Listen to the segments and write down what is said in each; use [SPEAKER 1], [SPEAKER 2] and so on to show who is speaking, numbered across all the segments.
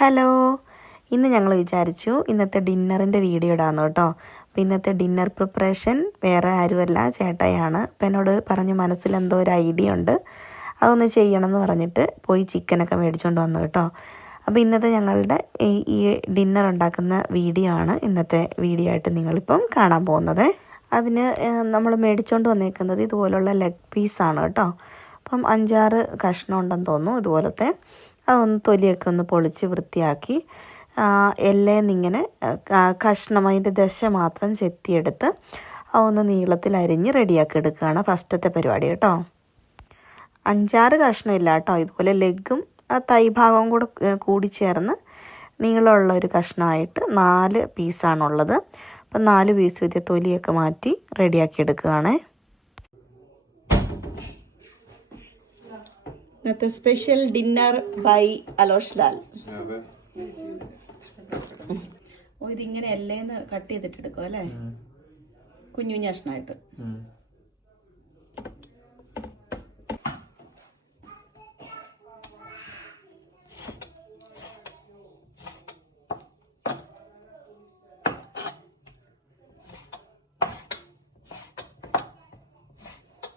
[SPEAKER 1] Hello. ഇന്ന് ഞങ്ങൾ വിചാരിച്ചു ഇന്നത്തെ ഡിന്നറിന്റെ വീഡിയോ ഇടാന്ന് കേട്ടോ. അപ്പോൾ ഇന്നത്തെ ഡിന്നർ പ്രിപ്പറേഷൻ വേറെ ആരുമല്ല ചേട്ടായാണ് അപ്പം എന്നോട് പറഞ്ഞു മനസ്സിൽ എന്തോ ഒരു ഐഡിയ ഉണ്ട്. അതൊന്ന് ചെയ്യണം എന്ന് പറഞ്ഞിട്ട് പോയി ചിക്കനൊക്കെ മേടിച്ചുകൊണ്ട് വന്നു കേട്ടോ. അപ്പോൾ ഇന്നത്തെ ഞങ്ങളുടെ ഈ ഡിന്നർ ഉണ്ടാക്കുന്ന വീഡിയോ ആണ് ഇന്നത്തെ വീഡിയോ ആയിട്ട് നിങ്ങളിപ്പം കാണാൻ പോകുന്നത്. അതിന് നമ്മൾ മേടിച്ചുകൊണ്ട് വന്നേക്കുന്നത് ഇതുപോലുള്ള ലെഗ് പീസാണ് കേട്ടോ. അപ്പം അഞ്ചാറ് കഷ്ണം ഉണ്ടെന്ന് തോന്നുന്നു ഇതുപോലത്തെ. അതൊന്ന് തൊലിയൊക്കെ ഒന്ന് പൊളിച്ച് വൃത്തിയാക്കി എല്ലേന്നിങ്ങനെ കഷ്ണം അതിന്റെ ദശ മാത്രം ചെത്തിയെടുത്ത് അതൊന്ന് നീളത്തിൽ അരിഞ്ഞ് റെഡിയാക്കി എടുക്കുകയാണ് ഫസ്റ്റത്തെ പരിപാടി കേട്ടോ. അഞ്ചാറ് കഷ്ണം ഇല്ല കേട്ടോ. ഇതുപോലെ ലെഗും ആ തൈ ഭാഗവും കൂടെ കൂടി ചേർന്ന് നീളമുള്ള ഒരു കഷ്ണമായിട്ട് നാല് പീസാണുള്ളത്. അപ്പം നാല് പീസ് വിദ്യ തൊലിയൊക്കെ മാറ്റി റെഡിയാക്കി എടുക്കുകയാണേ. ഇന്നത്തെ special dinner by Alosh Lal. ഓ ഇതിങ്ങനെ എല്ലേന്ന് കട്ട് ചെയ്തിട്ട് എടുക്കും അല്ലേ? കുഞ്ഞു കുഞ്ഞു കഷ്ണമായിട്ട്.
[SPEAKER 2] ഉം.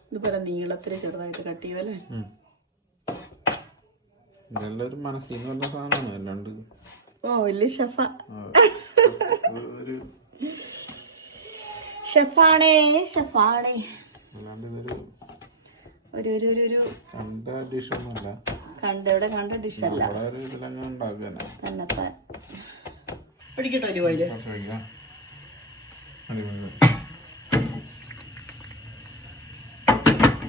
[SPEAKER 1] ഇതുപോലെ നീളത്തിൽ ചെറുതായിട്ട് കട്ട് ചെയ്യും അല്ലേ?
[SPEAKER 2] ഉം. ഇതെല്ലാം ഒരു മനസ്സിൽ നിന്ന് വന്ന സാധനമാണ് അല്ലാണ്ട്
[SPEAKER 1] ഓ വലിയ ഷെഫ.
[SPEAKER 2] ഒരു-
[SPEAKER 1] ഷെഫാണേ ഷെഫാണേ.
[SPEAKER 2] അല്ലാണ്ട് ഇതൊരു
[SPEAKER 1] ഒരു ഒരു ഒരു ഒരു
[SPEAKER 2] കണ്ട ഡിഷൊന്നുമല്ല
[SPEAKER 1] കണ്ട ഇവിടെ കണ്ട ഡിഷല്ല
[SPEAKER 2] നമ്മളെ ഒരു ഇതിലങ്ങ് ഉണ്ടാക്കാനാ
[SPEAKER 1] തന്നെത്താൻ പിടിക്കട്ടോ ഒരു വഴി
[SPEAKER 2] കുറച്ച് കഴിക്കാം അടിപൊളി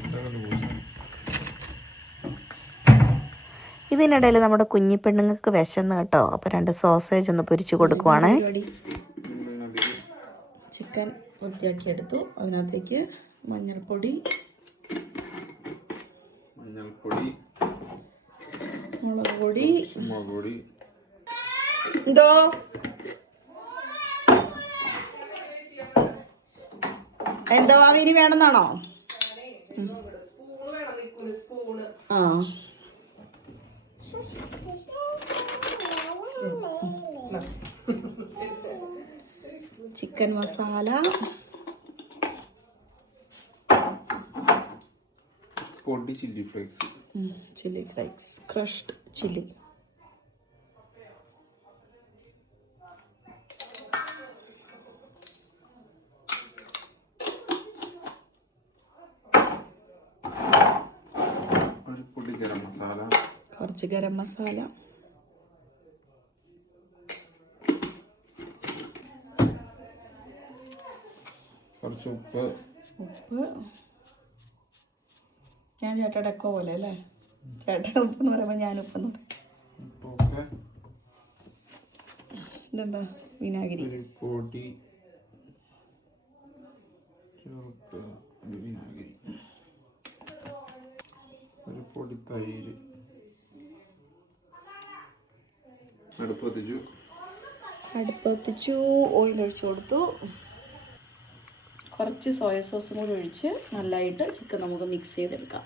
[SPEAKER 2] ഇതങ്ങനെ പോകും.
[SPEAKER 1] ഇതിനിടയിൽ നമ്മുടെ കുഞ്ഞി പെണ്ണുങ്ങൾക്ക് വിശന്ന് കേട്ടോ. അപ്പോൾ രണ്ട് സോസേജ് ഒന്ന് പൊരിച്ചു കൊടുക്കുവാണേ. ചിക്കൻ വൃത്തിയാക്കി എടുത്തു. അതിനകത്തേക്ക് മഞ്ഞൾപ്പൊടി.
[SPEAKER 2] മഞ്ഞൾപ്പൊടി.
[SPEAKER 1] മുളക് പൊടി.
[SPEAKER 2] മുളക് പൊടി.
[SPEAKER 1] എന്തോ? എന്തോ? അവരി വേണമെന്നാണോ? ആ. ചിക്കൻ മസാല.
[SPEAKER 2] പൊടി chilli flakes.
[SPEAKER 1] Chilli flakes. Crushed chilli. കുറച്ച് ഗരം മസാല.
[SPEAKER 2] കുറച്ച് ഉപ്പ്.
[SPEAKER 1] ഉപ്പ്. ഞാൻ ചേട്ടയുടെ ഒക്കെ പോലെ അല്ലേ? ചേട്ടയുടെ ഉപ്പ് എന്ന് പറയുമ്പോൾ ഞാൻ ഉപ്പ് എന്ന് പറയും. ഇതെന്താ? വിനാഗിരി.
[SPEAKER 2] പൊടി. വിനാഗിരി. ഒരു പൊടി തൈര്. അടുപ്പ് കത്തിച്ചു
[SPEAKER 1] അടുപ്പ് എത്തിച്ചു ഓയിൽ ഒഴിച്ചു കൊടുത്തു. കുറച്ച് സോയ സോസും കൂടി ഒഴിച്ച് നല്ലതായിട്ട് ചിക്കൻ നമുക്ക് മിക്സ് ചെയ്തെടുക്കാം.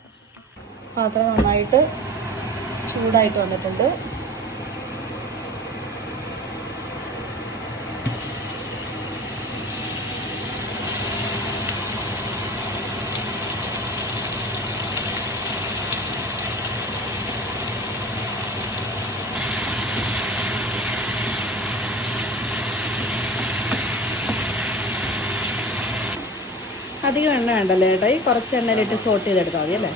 [SPEAKER 1] പാത്രം നന്നായിട്ട് ചൂടായിട്ട് വന്നിട്ടുണ്ട്. അധികം എണ്ണ വേണ്ടല്ലേ ഏട്ടാ? ഈ കുറച്ച് എണ്ണയിലിട്ട് സോട്ട് ചെയ്തെടുത്താൽ മതി അല്ലേ?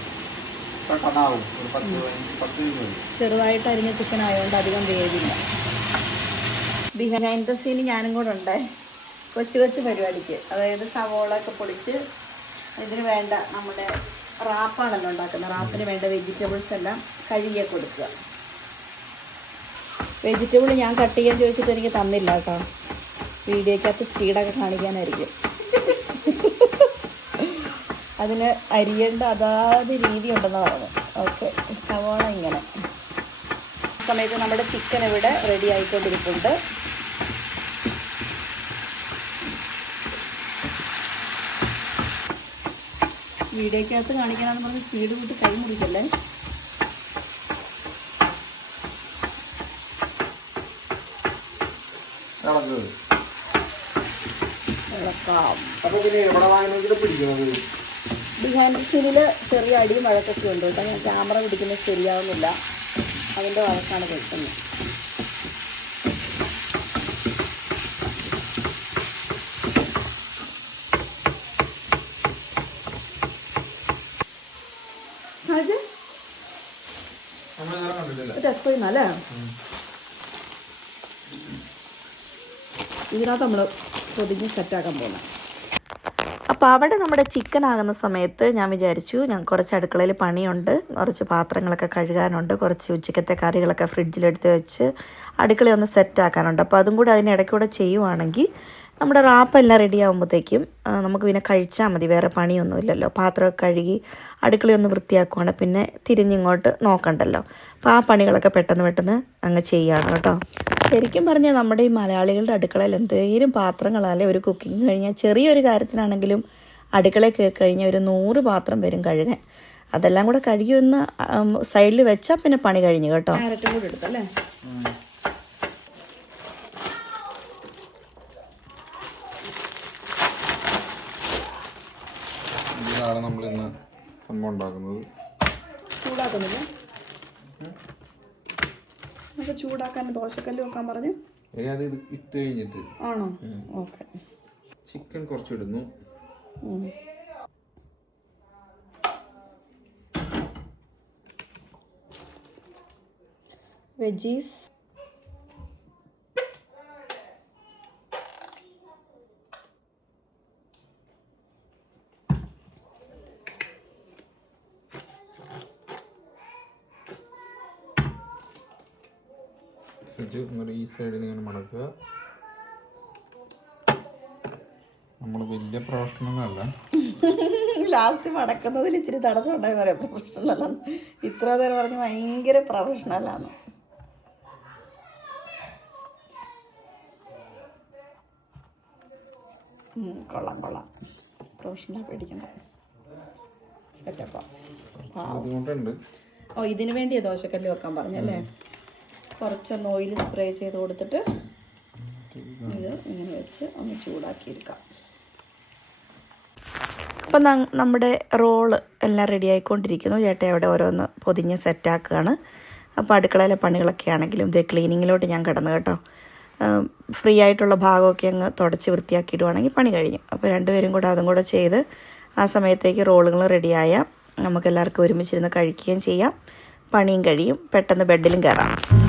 [SPEAKER 1] ചെറുതായിട്ട് അരിഞ്ഞ ചിക്കൻ ആയതുകൊണ്ട് അധികം വേവില്ല. ബിഹൈൻഡ് ദ സീന് ഞാനും കൂടെ ഉണ്ട്. കൊച്ചു കൊച്ചു പരിപാടിക്ക്. അതായത് സവോള ഒക്കെ പൊളിച്ച് ഇതിന് വേണ്ട നമ്മുടെ റാപ്പാണല്ലോ ഉണ്ടാക്കുന്നത്. റാപ്പിന് വേണ്ട വെജിറ്റബിൾസ് എല്ലാം കഴുകിയെ കൊടുക്കുക. വെജിറ്റബിൾ ഞാൻ കട്ട് ചെയ്യാൻ ചോദിച്ചിട്ട് എനിക്ക് തന്നില്ല കേട്ടോ. വീഡിയോക്കകത്ത് സ്പീഡൊക്കെ കാണിക്കാനായിരിക്കും. അതിന് അരിയേണ്ട അതാത് രീതി ഉണ്ടെന്ന് പറഞ്ഞു ഓക്കെ സവാള ഇങ്ങനെ. സമയത്ത് നമ്മുടെ ചിക്കൻ ഇവിടെ റെഡി ആയിക്കൊണ്ടിരിക്കുന്നുണ്ട് വീഡിയോക്കകത്ത് കാണിക്കാനെന്ന് പറഞ്ഞ് സ്പീഡ് കൂട്ടി കൈ മുറിക്കല്ലേ? ഇളക്കാം.
[SPEAKER 2] അപ്പൊ പിന്നെ എവിടെ വാങ്ങണമെങ്കിലും പിടിക്കണത്
[SPEAKER 1] ബിഹൈൻഡ് സീനിൽ ചെറിയ അടിയും വഴക്കൊക്കെ ഉണ്ട്. കേട്ടോ ഞാൻ ക്യാമറ പിടിക്കുന്നത് ശരിയാവുന്നില്ല. അതിന്റെ വഴക്കാണ് ചെയ്യുന്നല്ലേ ഇതിനകത്ത് നമ്മൾ പൊതിഞ്ഞ് സെറ്റാക്കാൻ പോകുന്നത് അപ്പോൾ അവിടെ നമ്മുടെ ചിക്കൻ ആകുന്ന സമയത്ത് ഞാൻ വിചാരിച്ചു ഞാൻ കുറച്ച് അടുക്കളയിൽ പണിയുണ്ട് കുറച്ച് പാത്രങ്ങളൊക്കെ കഴുകാനുണ്ട് കുറച്ച് ഉച്ചക്കത്തെ കറികളൊക്കെ ഫ്രിഡ്ജിലെടുത്ത് വെച്ച് അടുക്കള ഒന്ന് സെറ്റാക്കാനുണ്ട് അപ്പോൾ അതും കൂടി അതിനിടയ്ക്കൂടെ ചെയ്യുവാണെങ്കിൽ നമ്മുടെ റാപ്പെല്ലാം റെഡി ആകുമ്പോഴത്തേക്കും നമുക്ക് പിന്നെ കഴിച്ചാൽ മതി വേറെ പണിയൊന്നുമില്ലല്ലോ. പാത്രമൊക്കെ കഴുകി അടുക്കള ഒന്ന് വൃത്തിയാക്കുവാണ്. പിന്നെ തിരിഞ്ഞിങ്ങോട്ട് നോക്കണ്ടല്ലോ. അപ്പോൾ ആ പണികളൊക്കെ പെട്ടെന്ന് പെട്ടെന്ന് അങ്ങ് ചെയ്യാണ് കേട്ടോ. ശരിക്കും പറഞ്ഞാൽ നമ്മുടെ ഈ മലയാളികളുടെ അടുക്കളയിൽ എന്തെങ്കിലും പാത്രങ്ങളല്ലേ ഒരു കുക്കിംഗ് കഴിഞ്ഞാൽ ചെറിയൊരു കാര്യത്തിനാണെങ്കിലും അടുക്കളയിൽ കയറി കഴിഞ്ഞാൽ ഒരു നൂറ് പാത്രം വരും കഴുകാൻ. അതെല്ലാം കൂടെ കഴുകി ഒന്ന് സൈഡിൽ വെച്ചാൽ പിന്നെ പണി കഴിഞ്ഞു കേട്ടോ.
[SPEAKER 2] നമ്മൾ ഇന്ന് സംഭവം ഉണ്ടാക്കുന്നത്.
[SPEAKER 1] ചൂടാക്കുന്നില്ല? നമുക്ക് ചൂടാക്കാൻ ദോശക്കല്ല് വെക്കാൻ പറഞ്ഞു.
[SPEAKER 2] അത് ഇട്ട് കഴിഞ്ഞിട്ട്.
[SPEAKER 1] ആണോ? ഓക്കെ.
[SPEAKER 2] ചിക്കൻ കുറച്ചിടുന്നു.
[SPEAKER 1] വെജീസ്
[SPEAKER 2] സെറ്റ് എന്നിട്ട് ഈ സൈഡിൽ ഇങ്ങനെ മടക്കുക. നമ്മൾ വലിയ പ്രൊഫഷണലല്ല
[SPEAKER 1] ലാസ്റ്റ് മടക്കുന്നതിൽ ഇച്ചിരി തടസ്സം ഉണ്ടായി പറയാം. പ്രൊഫഷണലാണ് ഇത്ര നേരം പറഞ്ഞ് ഭയങ്കര പ്രൊഫഷണലാണ് കൊള്ളാം കൊള്ളാം. പ്രൊഫഷണലാണ് പേടിക്കണ്ട സെറ്റപ്പാ ഓ ഇതിനു വേണ്ടിയാ ദോശക്കല്ല് വെക്കാൻ പറഞ്ഞല്ലേ? കുറച്ചൊന്ന് ഓയിൽ സ്പ്രേ ചെയ്ത് കൊടുത്തിട്ട് ഇത് ഇങ്ങനെ വെച്ച് ഒന്ന് ചൂടാക്കിയെടുക്കാം. അപ്പം നമ്മുടെ റോൾ എല്ലാം റെഡി ആയിക്കൊണ്ടിരിക്കുന്നു. ചേട്ടൻ അവിടെ ഓരോന്ന് പൊതിഞ്ഞ് സെറ്റാക്കുകയാണ് അപ്പോൾ അടുക്കളയിലെ പണികളൊക്കെ ആണെങ്കിലും ഇത് ക്ലീനിങ്ങിലോട്ട് ഞാൻ കിടന്നു കേട്ടോ. ഫ്രീ ആയിട്ടുള്ള ഭാഗമൊക്കെ അങ്ങ് തുടച്ച് വൃത്തിയാക്കിയിടുവാണെങ്കിൽ പണി കഴിഞ്ഞു. അപ്പോൾ രണ്ടുപേരും കൂടെ അതും കൂടെ ചെയ്ത് ആ സമയത്തേക്ക് റോളുകൾ റെഡിയായ നമുക്ക് എല്ലാവർക്കും ഒരുമിച്ചിരുന്ന് കഴിക്കുകയും ചെയ്യാം. പണിയും കഴിയും. പെട്ടെന്ന് ബെഡിലും കയറാം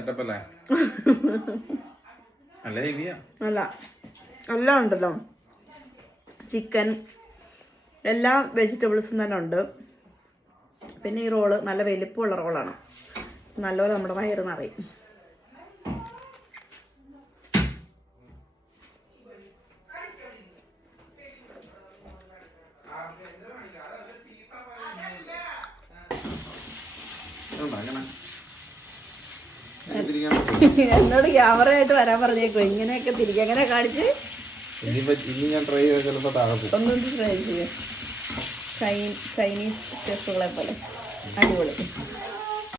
[SPEAKER 2] സെറ്റപ്പ് അല്ലേ ഹെവിയാ.
[SPEAKER 1] അല്ല എല്ലാം ഉണ്ടല്ലോ. ചിക്കൻ എല്ലാ വെജിറ്റബിൾസും തന്നെ ഉണ്ട്. പിന്നെ ഈ റോൾ നല്ല വലിപ്പമുള്ള റോളാണ് നല്ലപോലെ നമ്മുടെ വയറ് നിറയും.
[SPEAKER 2] അങ്ങനെ?
[SPEAKER 1] എന്നോട് ക്യാമറയായിട്ട് വരാൻ പറഞ്ഞേക്കോ ഇങ്ങനെയൊക്കെ തിരികെ അങ്ങനെ കാണിച്ച്?
[SPEAKER 2] ഇനി ഞാൻ ട്രൈ ചെയ്ത് താഴെ
[SPEAKER 1] ഒന്നും ട്രൈ ചെയ്യും. ചൈനീസ് ഷെഫുകളെ പോലെ. അടിപൊളി.